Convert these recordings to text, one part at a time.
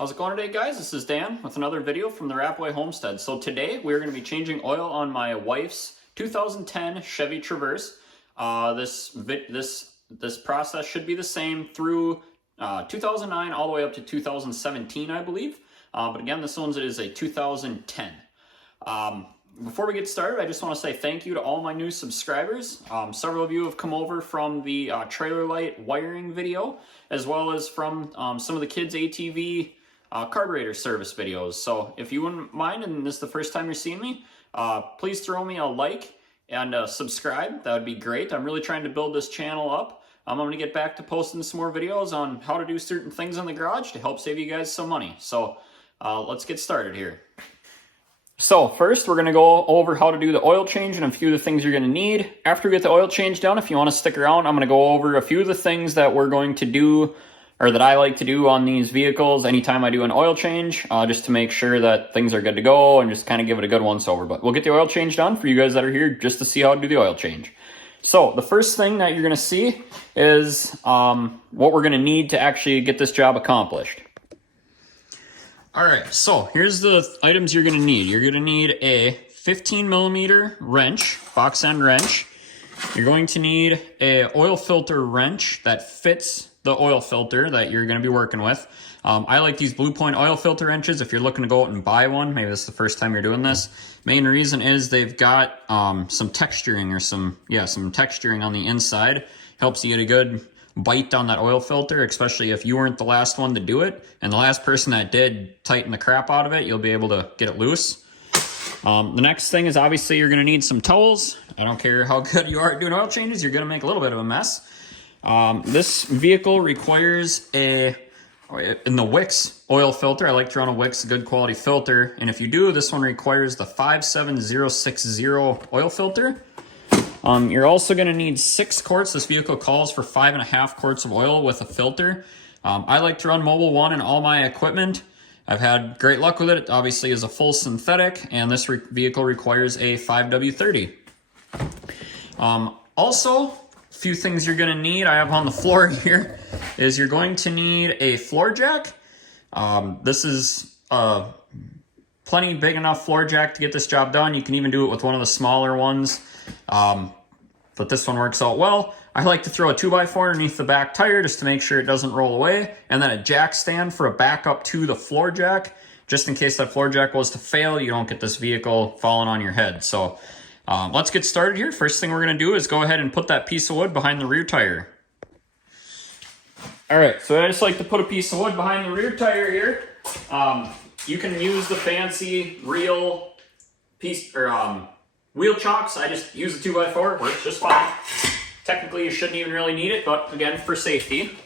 How's it going today, guys? This is Dan with another video from the Rapaway Homestead. So today we're going to be changing oil on my wife's 2010 Chevy Traverse. This process should be the same through 2009 all the way up to 2017, I believe. But again, this one is a 2010. Before we get started, I just want to say thank you to all my new subscribers. Several of you have come over from the trailer light wiring video, as well as from some of the kids' ATV carburetor service videos. So if you wouldn't mind and this is the first time you're seeing me, please throw me a like and subscribe. That would be great. I'm really trying to build this channel up. I'm going to get back to posting some more videos on how to do certain things in the garage to help save you guys some money. So let's get started here. So first we're going to go over how to do the oil change and a few of the things you're going to need. After we get the oil change done, if you want to stick around, I'm going to go over a few of the things that we're going to do, or that I like to do on these vehicles anytime I do an oil change, just to make sure that things are good to go and just kind of give it a good once over. But we'll get the oil change done for you guys that are here just to see how to do the oil change. So the first thing that you're going to see is what we're going to need to actually get this job accomplished. All right, so here's the items you're going to need. You're going to need a 15 millimeter wrench, box end wrench. You're going to need a oil filter wrench that fits the oil filter that you're going to be working with. I like these Blue Point oil filter wrenches. If you're looking to go out and buy one, maybe this is the first time you're doing this. Main reason is they've got some texturing or some texturing on the inside. Helps you get a good bite down that oil filter, especially if you weren't the last one to do it. And the last person that did tighten the crap out of it, you'll be able to get it loose. The next thing is obviously you're going to need some towels. I don't care how good you are at doing oil changes, you're going to make a little bit of a mess. This vehicle requires in the Wix oil filter. I like to run a Wix good quality filter. And if you do, this one requires the 57060 oil filter. You're also going to need 6 quarts. This vehicle calls for 5.5 quarts of oil with a filter. I like to run Mobil 1 in all my equipment. I've had great luck with it. It obviously is a full synthetic, and this vehicle requires a 5W30. Also, a few things you're going to need, I have on the floor here, is you're going to need a floor jack. This is plenty big enough floor jack to get this job done. You can even do it with one of the smaller ones. But this one works out well. I like to throw a 2x4 underneath the back tire just to make sure it doesn't roll away, and then a jack stand for a backup to the floor jack, just in case that floor jack was to fail, you don't get this vehicle falling on your head. So let's get started here. First thing we're going to do is go ahead and put that piece of wood behind the rear tire. All right, so I just like to put a piece of wood behind the rear tire here. You can use the fancy real piece or wheel chocks. I just use the 2x4, it works just fine. Technically, you shouldn't even really need it, but again, for safety.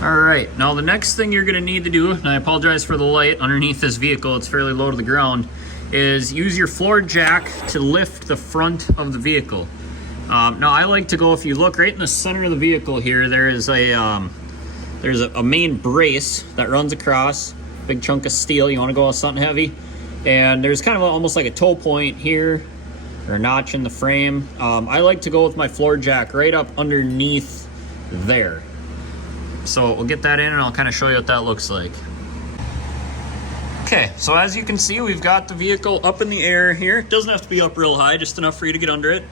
All right, now the next thing you're gonna need to do, and I apologize for the light underneath this vehicle, it's fairly low to the ground, is use your floor jack to lift the front of the vehicle. Now I like to go, if you look right in the center of the vehicle here, there's a main brace that runs across, big chunk of steel. You wanna go with something heavy. And there's kind of almost like a toe point here, or a notch in the frame. I like to go with my floor jack right up underneath there. So we'll get that in and I'll kind of show you what that looks like. Okay, so as you can see, we've got the vehicle up in the air here. It doesn't have to be up real high, just enough for you to get under it.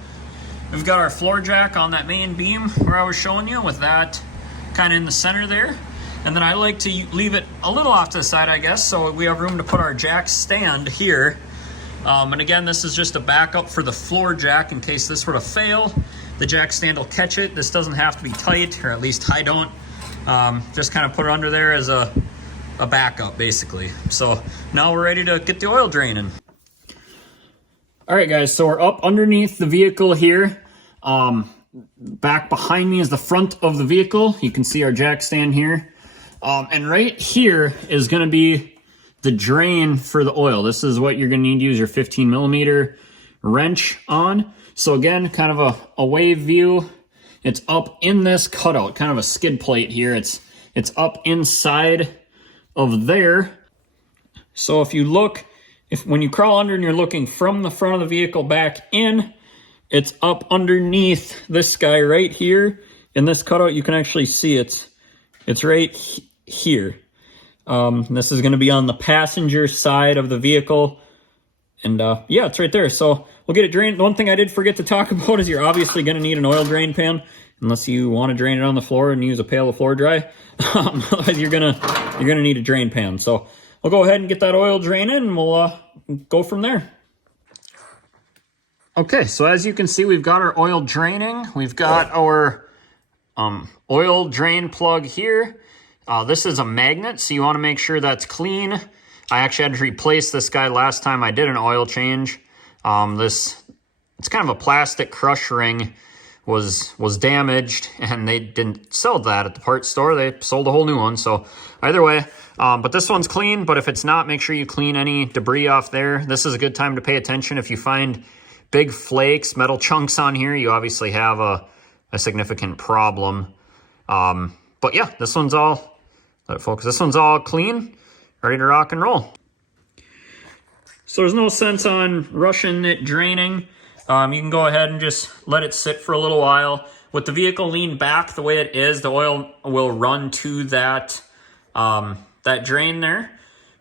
We've got our floor jack on that main beam where I was showing you, with that kind of in the center there. And then I like to leave it a little off to the side, I guess, so we have room to put our jack stand here. And again, this is just a backup for the floor jack in case this were to fail. The jack stand will catch it. This doesn't have to be tight, or at least I don't. Just kind of put it under there as a backup, basically. So now we're ready to get the oil draining. All right, guys, so we're up underneath the vehicle here. Back behind me is the front of the vehicle. You can see our jack stand here. And right here is going to be the drain for the oil. This is what you're going to need to use your 15 millimeter wrench on. So again, kind of a wave view. It's up in this cutout, kind of a skid plate here. It's up inside of there. So if you look, when you crawl under and you're looking from the front of the vehicle back in, it's up underneath this guy right here. in this cutout, you can actually see it's right here. This is going to be on the passenger side of the vehicle. And yeah, it's right there. So we'll get it drained. The one thing I did forget to talk about is you're obviously going to need an oil drain pan, unless you want to drain it on the floor and use a pail of floor dry. Otherwise, you're gonna need a drain pan. So we'll go ahead and get that oil drain in, and we'll go from there. Okay, so as you can see, we've got our oil draining. We've got our oil drain plug here. This is a magnet, so you want to make sure that's clean. I actually had to replace this guy last time I did an oil change. It's kind of a plastic crush ring was damaged, and they didn't sell that at the parts store. They sold a whole new one. So either way, but this one's clean. But if it's not, make sure you clean any debris off there. This is a good time to pay attention. If you find big flakes, metal chunks on here, you obviously have a significant problem. But yeah, this one's all, let it focus. This one's all clean, ready to rock and roll. So there's no sense on rushing it draining. You can go ahead and just let it sit for a little while. With the vehicle leaned back the way it is, the oil will run to that drain there.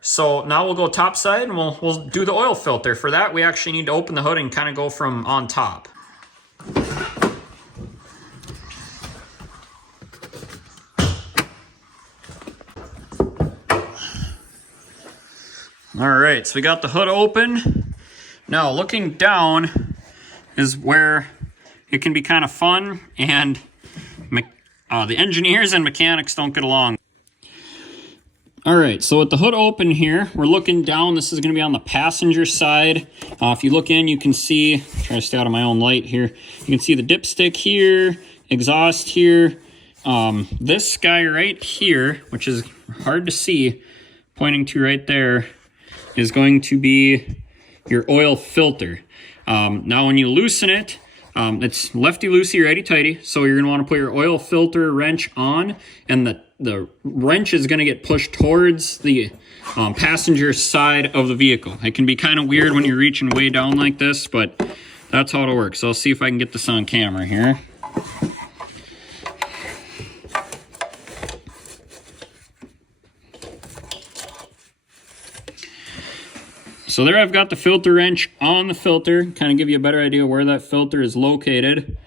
So now we'll go top side, and we'll do the oil filter. For that, we actually need to open the hood and kind of go from on top. All right, so we got the hood open. Now looking down is where it can be kind of fun, and the engineers and mechanics don't get along. All right, so with the hood open here, we're looking down. This is going to be on the passenger side. If you look in, you can see, try to stay out of my own light here. You can see the dipstick here, exhaust here. This guy right here, which is hard to see, pointing to right there, is going to be your oil filter. Now when you loosen it, it's lefty-loosey, righty-tighty, so you're going to want to put your oil filter wrench on, and the wrench is going to get pushed towards the passenger side of the vehicle. It can be kind of weird when you're reaching way down like this, but that's how it'll work. So I'll see if I can get this on camera here. So there I've got the filter wrench on the filter, kind of give you a better idea where that filter is located.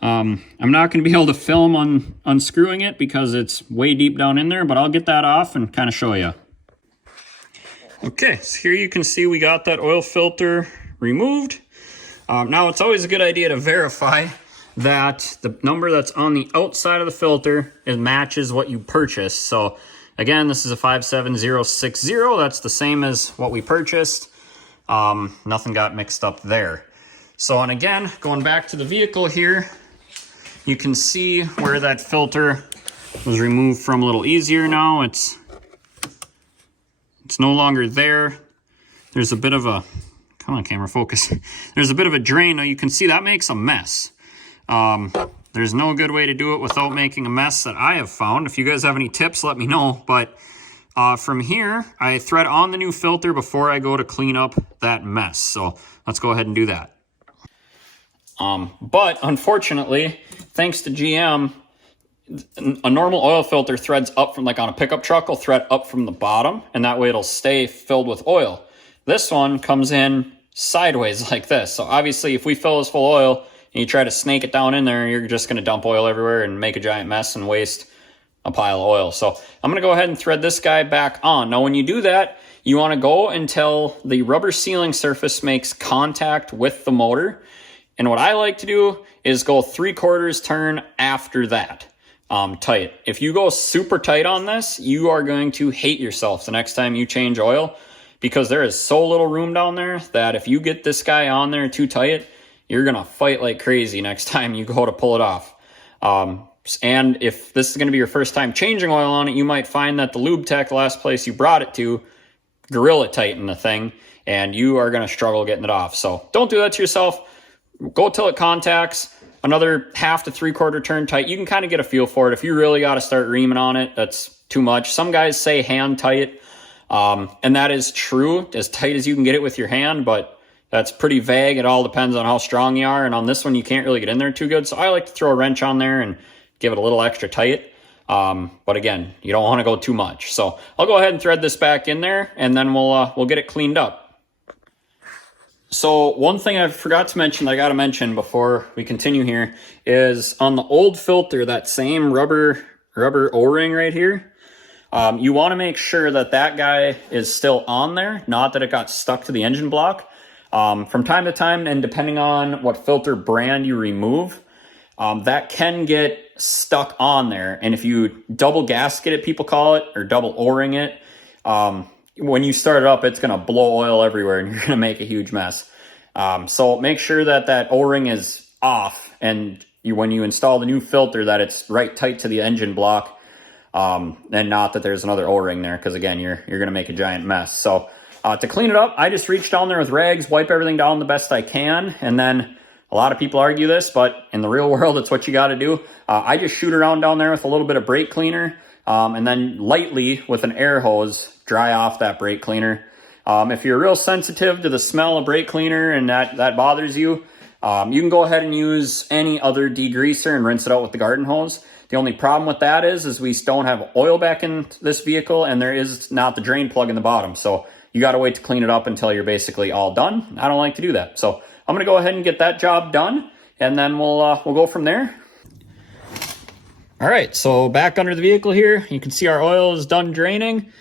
I'm not going to be able to film on unscrewing it because it's way deep down in there, but I'll get that off and kind of show you. Okay, so here you can see we got that oil filter removed. Now it's always a good idea to verify that the number that's on the outside of the filter matches what you purchased. So again, this is a 57060. That's the same as what we purchased. Nothing got mixed up there. So, and again, going back to the vehicle here, you can see where that filter was removed from a little easier now. It's no longer there. There's a bit of a, come on camera, focus. There's a bit of a drain. Now you can see that makes a mess. There's no good way to do it without making a mess that I have found. If you guys have any tips, let me know. But from here, I thread on the new filter before I go to clean up that mess. So let's go ahead and do that. But unfortunately, thanks to GM, a normal oil filter threads up from, like on a pickup truck, will thread up from the bottom, and that way it'll stay filled with oil. This one comes in sideways like this. So obviously, if we fill this full of oil and you try to snake it down in there, you're just going to dump oil everywhere and make a giant mess and waste a pile of oil. So I'm going to go ahead and thread this guy back on. Now, when you do that, you want to go until the rubber sealing surface makes contact with the motor. And what I like to do is go 3/4 turn after that, tight. If you go super tight on this, you are going to hate yourself the next time you change oil, because there is so little room down there that if you get this guy on there too tight, you're going to fight like crazy next time you go to pull it off. And if this is going to be your first time changing oil on it, you might find that the lube tech, the last place you brought it to, gorilla tighten the thing, and you are going to struggle getting it off. So don't do that to yourself. Go till it contacts, another 1/2 to 3/4 turn tight. You can kind of get a feel for it. If you really got to start reaming on it, that's too much. Some guys say hand tight, and that is true, as tight as you can get it with your hand, but that's pretty vague. It all depends on how strong you are, and on this one, you can't really get in there too good. So I like to throw a wrench on there and give it a little extra tight. But again, you don't want to go too much. So I'll go ahead and thread this back in there, and then we'll get it cleaned up. So one thing I forgot to mention that I got to mention before we continue here is on the old filter, that same rubber O-ring right here, you want to make sure that that guy is still on there, not that it got stuck to the engine block. From time to time, and depending on what filter brand you remove, that can get stuck on there. And if you double gasket it, people call it, or double O-ring it, when you start it up, it's going to blow oil everywhere and you're going to make a huge mess. So make sure that that O-ring is off, and when you install the new filter, that it's right tight to the engine block, and not that there's another O-ring there, because again, you're going to make a giant mess. So to clean it up, I just reach down there with rags, wipe everything down the best I can, and then a lot of people argue this, but in the real world, it's what you got to do. I just shoot around down there with a little bit of brake cleaner, and then lightly with an air hose, dry off that brake cleaner. If you're real sensitive to the smell of brake cleaner and that bothers you, you can go ahead and use any other degreaser and rinse it out with the garden hose. The only problem with that is we don't have oil back in this vehicle, and there is not the drain plug in the bottom. So you got to wait to clean it up until you're basically all done. I don't like to do that. So I'm going to go ahead and get that job done, and then we'll go from there. All right, so back under the vehicle here, you can see our oil is done draining.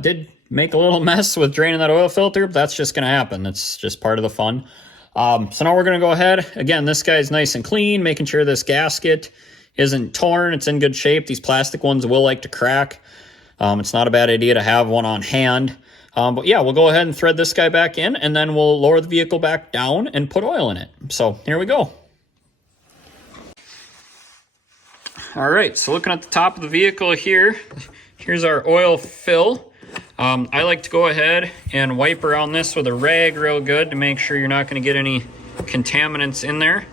Did make a little mess with draining that oil filter, but that's just going to happen. That's just part of the fun. So now we're going to go ahead. Again, this guy's nice and clean, making sure this gasket isn't torn. It's in good shape. These plastic ones will like to crack. It's not a bad idea to have one on hand. But yeah, we'll go ahead and thread this guy back in, and then we'll lower the vehicle back down and put oil in it. So here we go. All right, so looking at the top of the vehicle here, here's our oil fill. I like to go ahead and wipe around this with a rag real good to make sure you're not going to get any contaminants in there.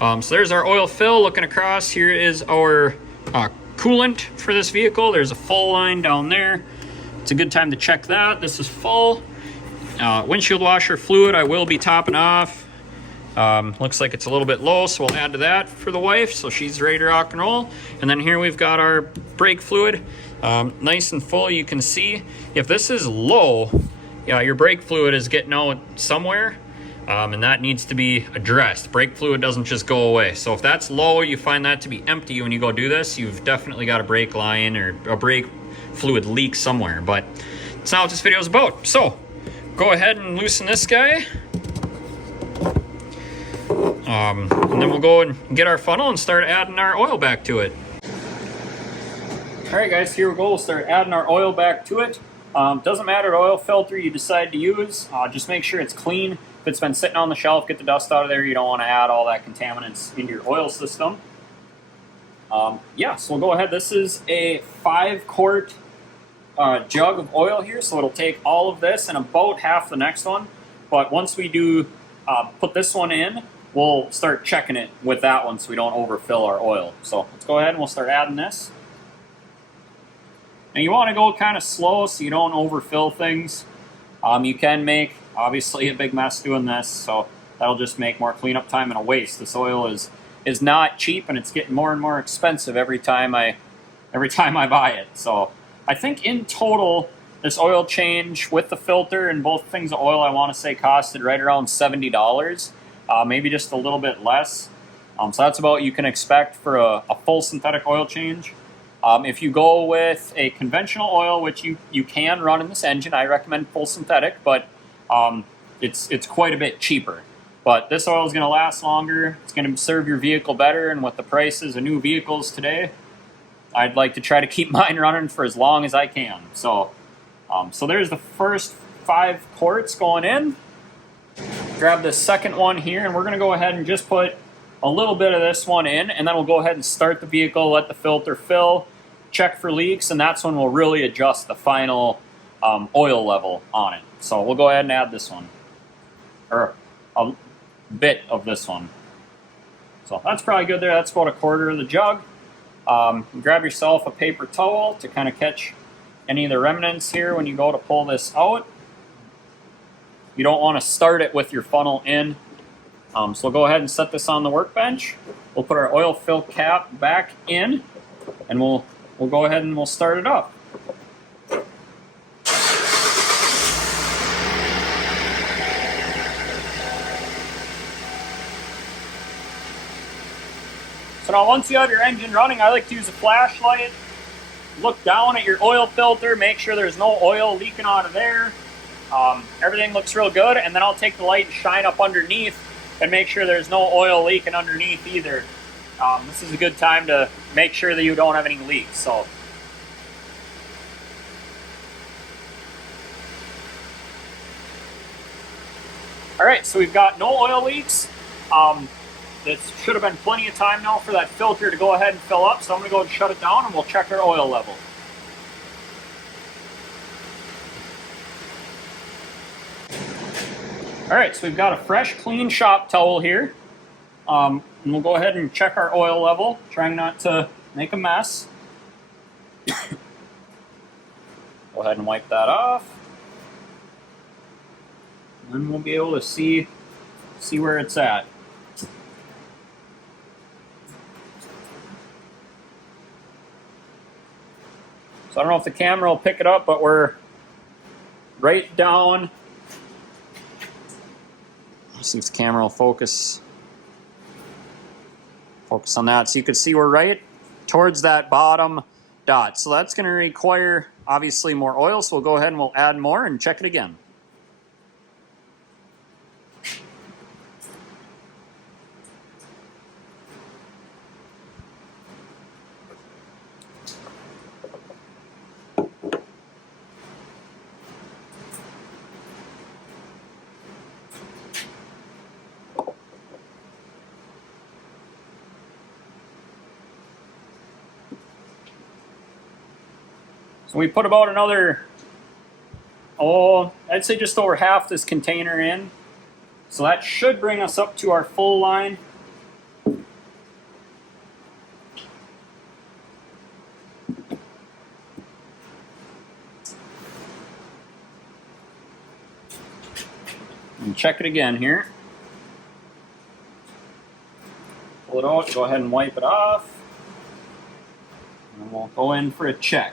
So there's our oil fill. Looking across, here is our coolant for this vehicle. There's a full line down there. It's a good time to check that. This is full. Windshield washer fluid I will be topping off. Looks like it's a little bit low, so we'll add to that for the wife so she's ready to rock and roll. And then here we've got our brake fluid. Nice and full. You can see if this is low, yeah, your brake fluid is getting out somewhere, and that needs to be addressed. Brake fluid doesn't just go away. So if that's low, you find that to be empty when you go do this, you've definitely got a brake line or a brake fluid leak somewhere. But that's not what this video is about. So go ahead and loosen this guy, and then we'll go and get our funnel and start adding our oil back to it. All right, guys, here we go. We'll start adding our oil back to it. Doesn't matter what oil filter you decide to use. Just make sure it's clean. If it's been sitting on the shelf, get the dust out of there. You don't want to add all that contaminants into your oil system. Yeah, so we'll go ahead. This is a 5-quart jug of oil here, so it'll take all of this and about half the next one. But once we do put this one in, we'll start checking it with that one so we don't overfill our oil. So let's go ahead and we'll start adding this. And you want to go kind of slow so you don't overfill things. You can make, obviously, a big mess doing this, so that'll just make more cleanup time and a waste. This oil is not cheap, and it's getting more and more expensive every time I buy it. So I think in total, this oil change with the filter and both things of oil, I want to say costed right around $70, maybe just a little bit less. So that's about what you can expect for a full synthetic oil change. If you go with a conventional oil, which you can run in this engine, I recommend full synthetic, but it's quite a bit cheaper. But this oil is going to last longer. It's going to serve your vehicle better, and with the prices of new vehicles today, I'd like to try to keep mine running for as long as I can. So, so there's the first 5 quarts going in. Grab the second one here, and we're going to go ahead and just put a little bit of this one in, and then we'll go ahead and start the vehicle, let the filter fill, check for leaks, and that's when we'll really adjust the final oil level on it. So we'll go ahead and add this one, or a bit of this one. So that's probably good there. That's about 1/4 of the jug. Grab yourself a paper towel to kind of catch any of the remnants here when you go to pull this out. You don't want to start it with your funnel in. So we'll go ahead and set this on the workbench. We'll put our oil fill cap back in, and we'll go ahead and we'll start it up. So now once you have your engine running, I like to use a flashlight. Look down at your oil filter, make sure there's no oil leaking out of there. Everything looks real good, and then I'll take the light and shine up underneath and make sure there's no oil leaking underneath either. This is a good time to make sure that you don't have any leaks. So, all right, so we've got no oil leaks. This should have been plenty of time now for that filter to go ahead and fill up, so I'm going to go and shut it down and we'll check our oil level. Alright, so we've got a fresh, clean shop towel here. And we'll go ahead and check our oil level, trying not to make a mess. Go ahead and wipe that off. And then we'll be able to see where it's at. So I don't know if the camera will pick it up, but we're right down. Let's see if the camera will focus on that. So you can see we're right towards that bottom dot. So that's going to require obviously more oil. So we'll go ahead and we'll add more and check it again. So we put about another, I'd say just over half this container in. So that should bring us up to our full line. And check it again here. Pull it out, go ahead and wipe it off. And we'll go in for a check.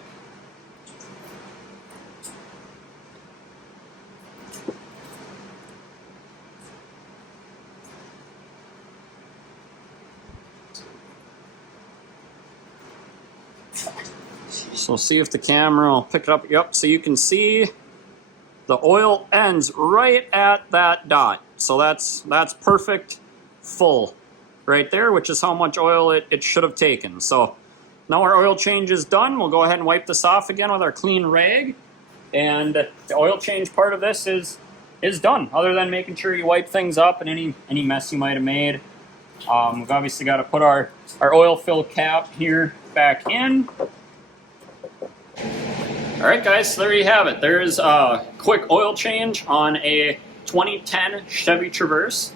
So see if the camera will pick it up. Yep, so you can see the oil ends right at that dot. So that's perfect full right there, which is how much oil it should have taken. So now our oil change is done. We'll go ahead and wipe this off again with our clean rag. And the oil change part of this is done, other than making sure you wipe things up and any mess you might have made. We've obviously got to put our oil fill cap here back in. Alright guys, so there you have it. There's a quick oil change on a 2010 Chevy Traverse.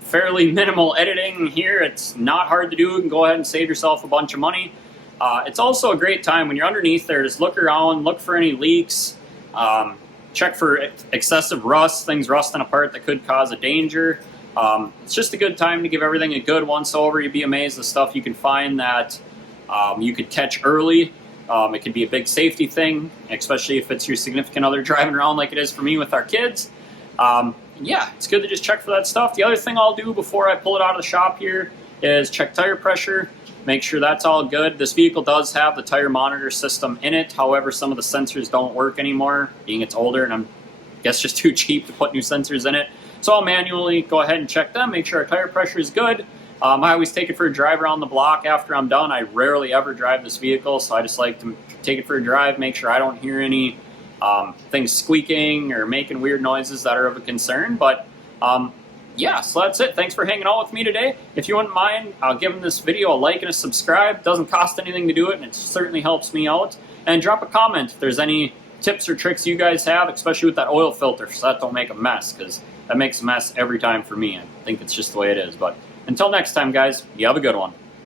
Fairly minimal editing here. It's not hard to do. You can go ahead and save yourself a bunch of money. It's also a great time when you're underneath there. Just look around, look for any leaks, check for excessive rust, things rusting apart that could cause a danger. It's just a good time to give everything a good once over. You'd be amazed the stuff you can find that you could catch early. It can be a big safety thing, especially if it's your significant other driving around like it is for me with our kids. Yeah, it's good to just check for that stuff. The other thing I'll do before I pull it out of the shop here is check tire pressure, make sure that's all good. This vehicle does have the tire monitor system in it. However, some of the sensors don't work anymore, being it's older, and I guess just too cheap to put new sensors in it. So I'll manually go ahead and check them, make sure our tire pressure is good. I always take it for a drive around the block after I'm done. I rarely ever drive this vehicle, so I just like to take it for a drive, make sure I don't hear any things squeaking or making weird noises that are of a concern. But yeah, so that's it. Thanks for hanging out with me today. If you wouldn't mind giving this video a like and a subscribe, it doesn't cost anything to do it, and it certainly helps me out. And drop a comment if there's any tips or tricks you guys have, especially with that oil filter, so that don't make a mess, because that makes a mess every time for me. I think it's just the way it is. But until next time, guys, you have a good one.